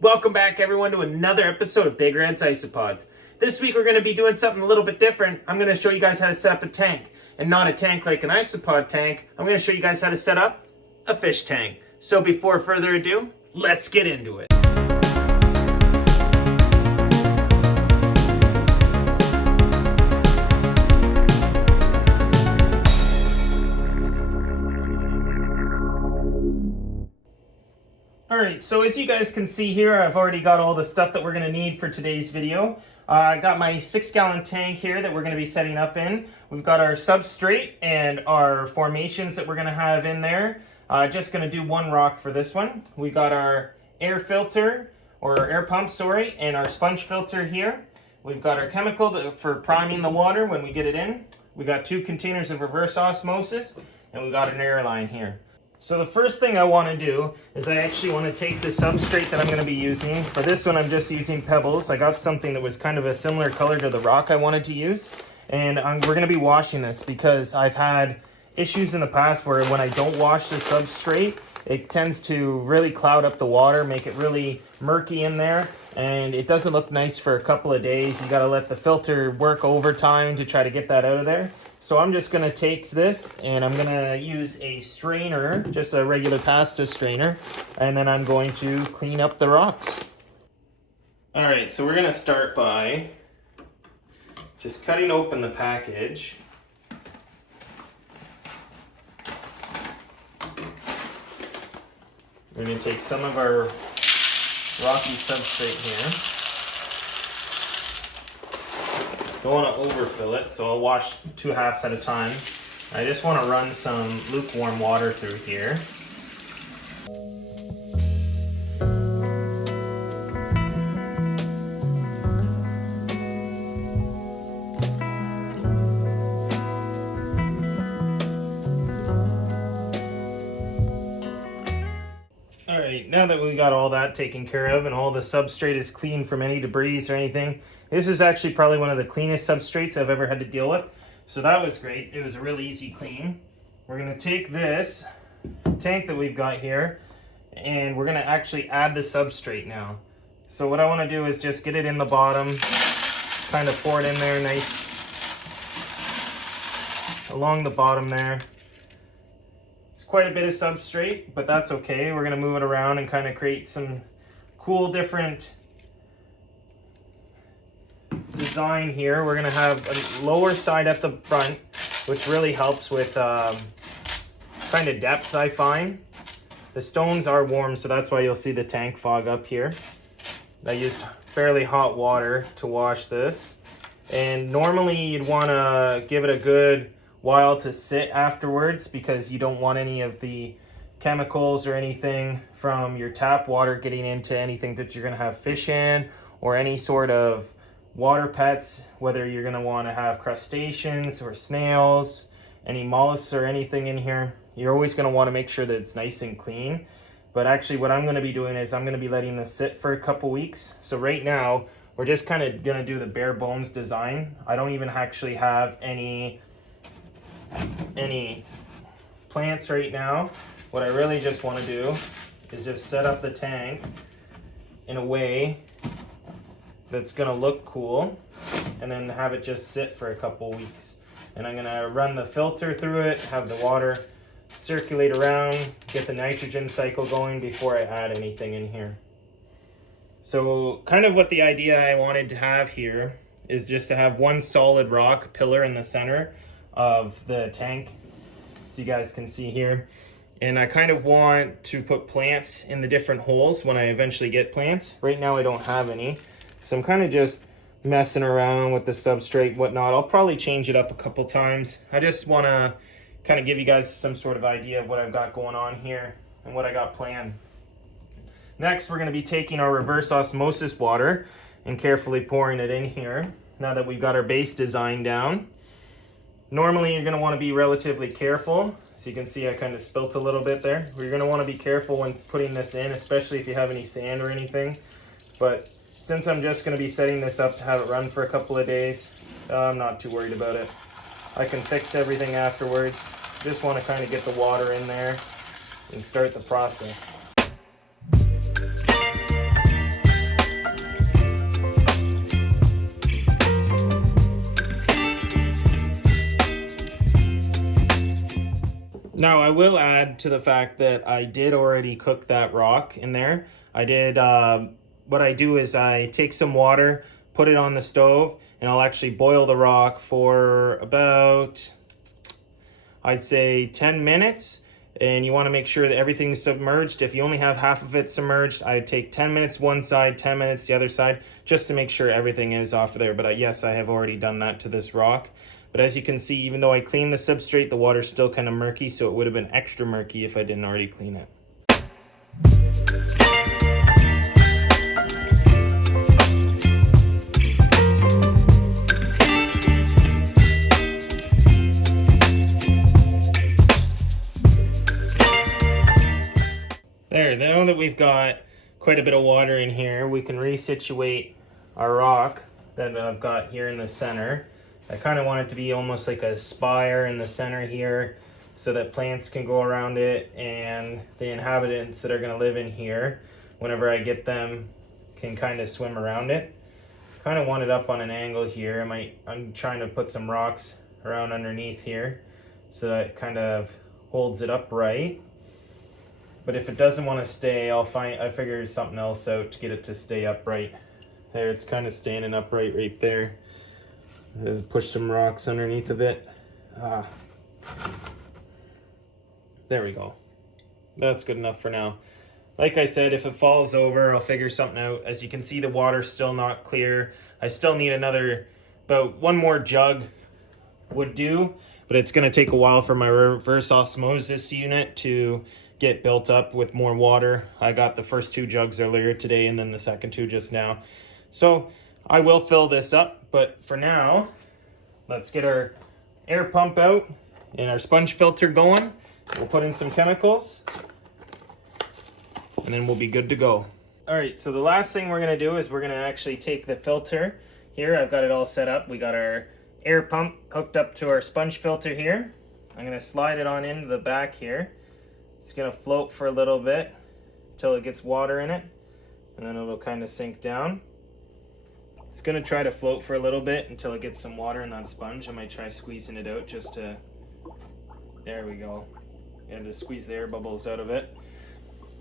Welcome back everyone to another episode of Big Red's Isopods. This week we're going to be doing something a little bit different. I'm going to show you guys how to set up a tank. And not a tank like an isopod tank. I'm going to show you guys how to set up a fish tank. So before further ado, let's get into it. Alright, so as you guys can see here, I've already got all the stuff that we're going to need for today's video. I got my 6-gallon tank here that we're going to be setting up in. We've got our substrate and our formations that we're going to have in there. Just going to do one rock for this one. We got our air filter, or air pump, sorry, and our sponge filter here. We've got our chemical for priming the water when we get it in. We got 2 containers of reverse osmosis, and we got an air line here. So the first thing I want to do is I actually want to take the substrate that I'm going to be using. For this one I'm just using pebbles. I got something that was kind of a similar color to the rock I wanted to use. And we're going to be washing this because I've had issues in the past where when I don't wash the substrate, it tends to really cloud up the water, make it really murky in there. And it doesn't look nice for a couple of days. You got to let the filter work overtime to try to get that out of there. So I'm just going to take this and I'm going to use a strainer, just a regular pasta strainer, and then I'm going to clean up the rocks. Alright, so we're going to start by just cutting open the package. We're going to take some of our rocky substrate here. Don't want to overfill it, so I'll wash 2 halves at a time. I just want to run some lukewarm water through here. Alright, now that we got all that taken care of and all the substrate is clean from any debris or anything, this is actually probably one of the cleanest substrates I've ever had to deal with. So that was great. It was a really easy clean. We're going to take this tank that we've got here and we're going to actually add the substrate now. So what I want to do is just get it in the bottom, kind of pour it in there nice along the bottom there. It's quite a bit of substrate, but that's okay. We're going to move it around and kind of create some cool different design here. We're going to have a lower side at the front, which really helps with kind of depth, I find. The stones are warm, so that's why you'll see the tank fog up here. I used fairly hot water to wash this. And normally you'd want to give it a good while to sit afterwards because you don't want any of the chemicals or anything from your tap water getting into anything that you're going to have fish in or any sort of water pets, whether you're going to want to have crustaceans or snails, any mollusks or anything in here. You're always going to want to make sure that it's nice and clean. But actually what I'm going to be doing is I'm going to be letting this sit for a couple weeks. So right now we're just kind of going to do the bare bones design. I don't even actually have any plants right now. What I really just want to do is just set up the tank in a way that's gonna look cool and then have it just sit for a couple weeks. And I'm gonna run the filter through it, have the water circulate around, get the nitrogen cycle going before I add anything in here. So kind of what the idea I wanted to have here is just to have one solid rock pillar in the center of the tank, as you guys can see here. And I kind of want to put plants in the different holes when I eventually get plants. Right now I don't have any. So I'm kind of just messing around with the substrate and whatnot. I'll probably change it up a couple times. I just want to kind of give you guys some sort of idea of what I've got going on here and what I got planned. Next, we're going to be taking our reverse osmosis water and carefully pouring it in here now that we've got our base design down. Normally, you're going to want to be relatively careful. So you can see I kind of spilt a little bit there. You're going to want to be careful when putting this in, especially if you have any sand or anything. But since I'm just going to be setting this up to have it run for a couple of days, I'm not too worried about it. I can fix everything afterwards. Just want to kind of get the water in there and start the process. Now I will add to the fact that I did already cook that rock in there. I did, what I do is I take some water, put it on the stove, and I'll actually boil the rock for about, I'd say 10 minutes. And you want to make sure that everything's submerged. If you only have half of it submerged, I'd take 10 minutes one side, 10 minutes the other side, just to make sure everything is off of there. But yes, I have already done that to this rock. But as you can see, even though I cleaned the substrate, the water's still kind of murky, so it would have been extra murky if I didn't already clean it. There, now that we've got quite a bit of water in here, we can resituate our rock that I've got here in the center. I kind of want it to be almost like a spire in the center here so that plants can go around it, and the inhabitants that are going to live in here, whenever I get them, can kind of swim around it. Kind of want it up on an angle here. I'm trying to put some rocks around underneath here so that it kind of holds it upright. But if it doesn't want to stay, I figure something else out to get it to stay upright. There, it's kind of standing upright right there. Push some rocks underneath of it. There we go. That's good enough for now. Like I said, if it falls over, I'll figure something out. As you can see, the water's still not clear. I still need about one more jug would do, but it's going to take a while for my reverse osmosis unit to get built up with more water. I got the first 2 jugs earlier today and then the second 2 just now. So I will fill this up, but for now, let's get our air pump out and our sponge filter going. We'll put in some chemicals and then we'll be good to go. All right, so the last thing we're gonna do is we're gonna actually take the filter here. I've got it all set up. We got our air pump hooked up to our sponge filter here. I'm gonna slide it on into the back here. It's gonna float for a little bit until it gets water in it, and then it'll kind of sink down. It's gonna try to float for a little bit until it gets some water in that sponge. I might try squeezing it out just to, there we go. And to squeeze the air bubbles out of it.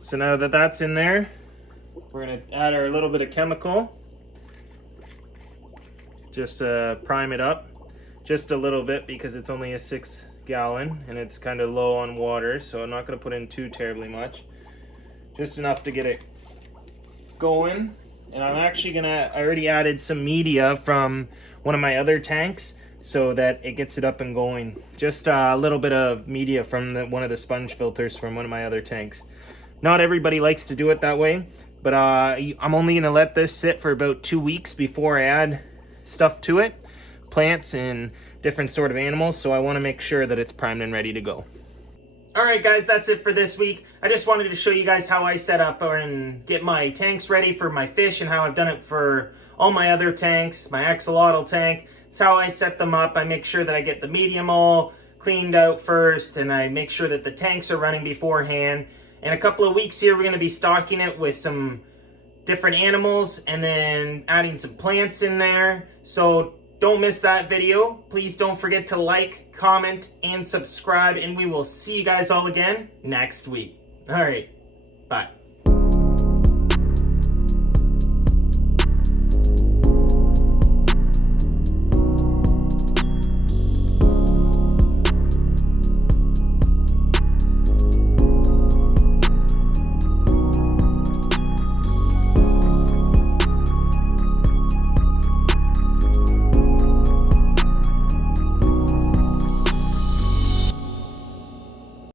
So now that that's in there, we're gonna add our little bit of chemical. Just to prime it up, just a little bit because it's only a 6 gallon and it's kind of low on water, so I'm not going to put in too terribly much, just enough to get it going. And I'm actually I already added some media from one of my other tanks so that it gets it up and going. Just a little bit of media from one of the sponge filters from one of my other tanks. Not everybody likes to do it that way, but I'm only going to let this sit for about 2 weeks before I add stuff to it, plants and different sort of animals, so I want to make sure that it's primed and ready to go. Alright guys, that's it for this week. I just wanted to show you guys how I set up and get my tanks ready for my fish and how I've done it for all my other tanks, my axolotl tank. It's how I set them up. I make sure that I get the medium all cleaned out first, and I make sure that the tanks are running beforehand. In a couple of weeks here, we're going to be stocking it with some different animals and then adding some plants in there. So don't miss that video. Please don't forget to like, comment, and subscribe, and we will see you guys all again next week. All right, bye.